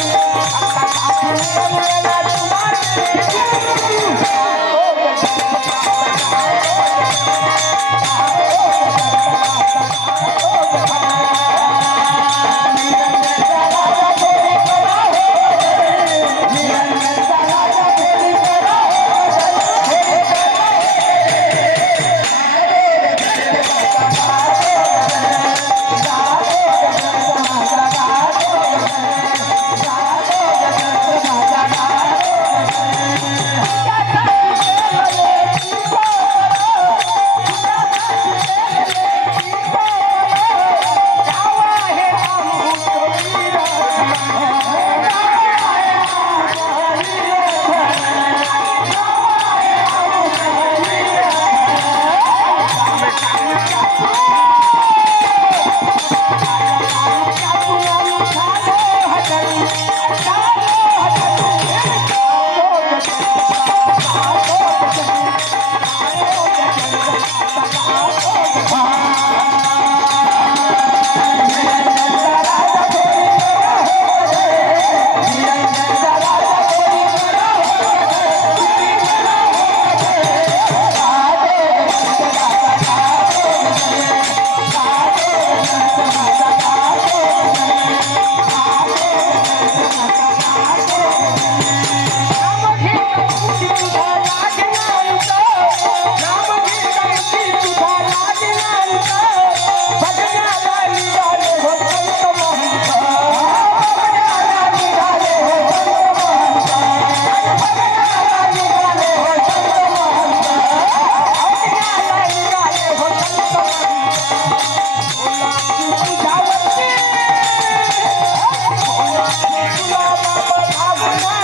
Thank you.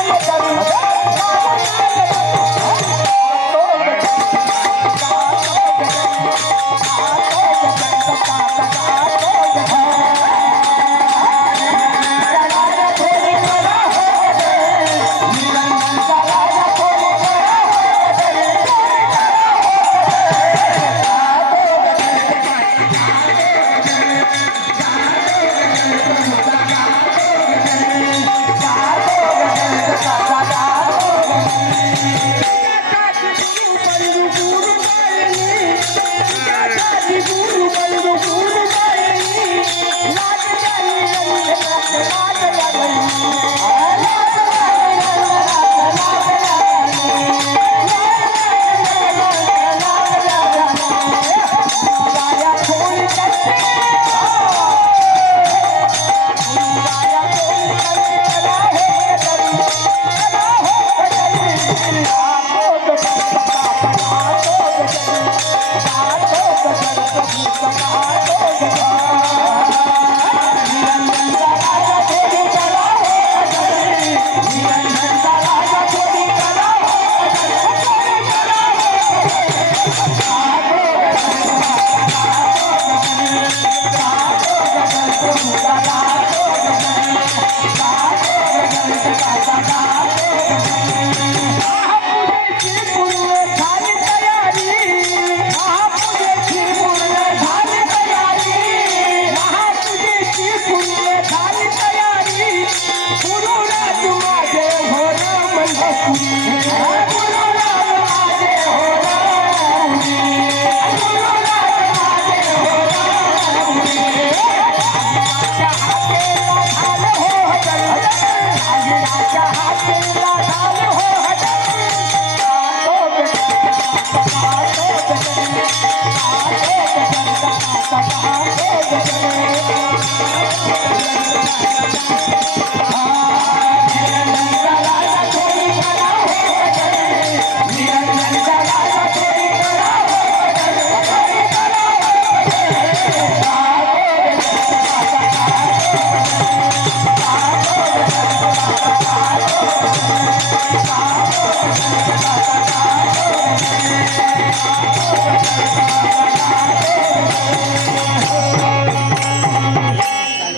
Hey,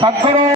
Sadguru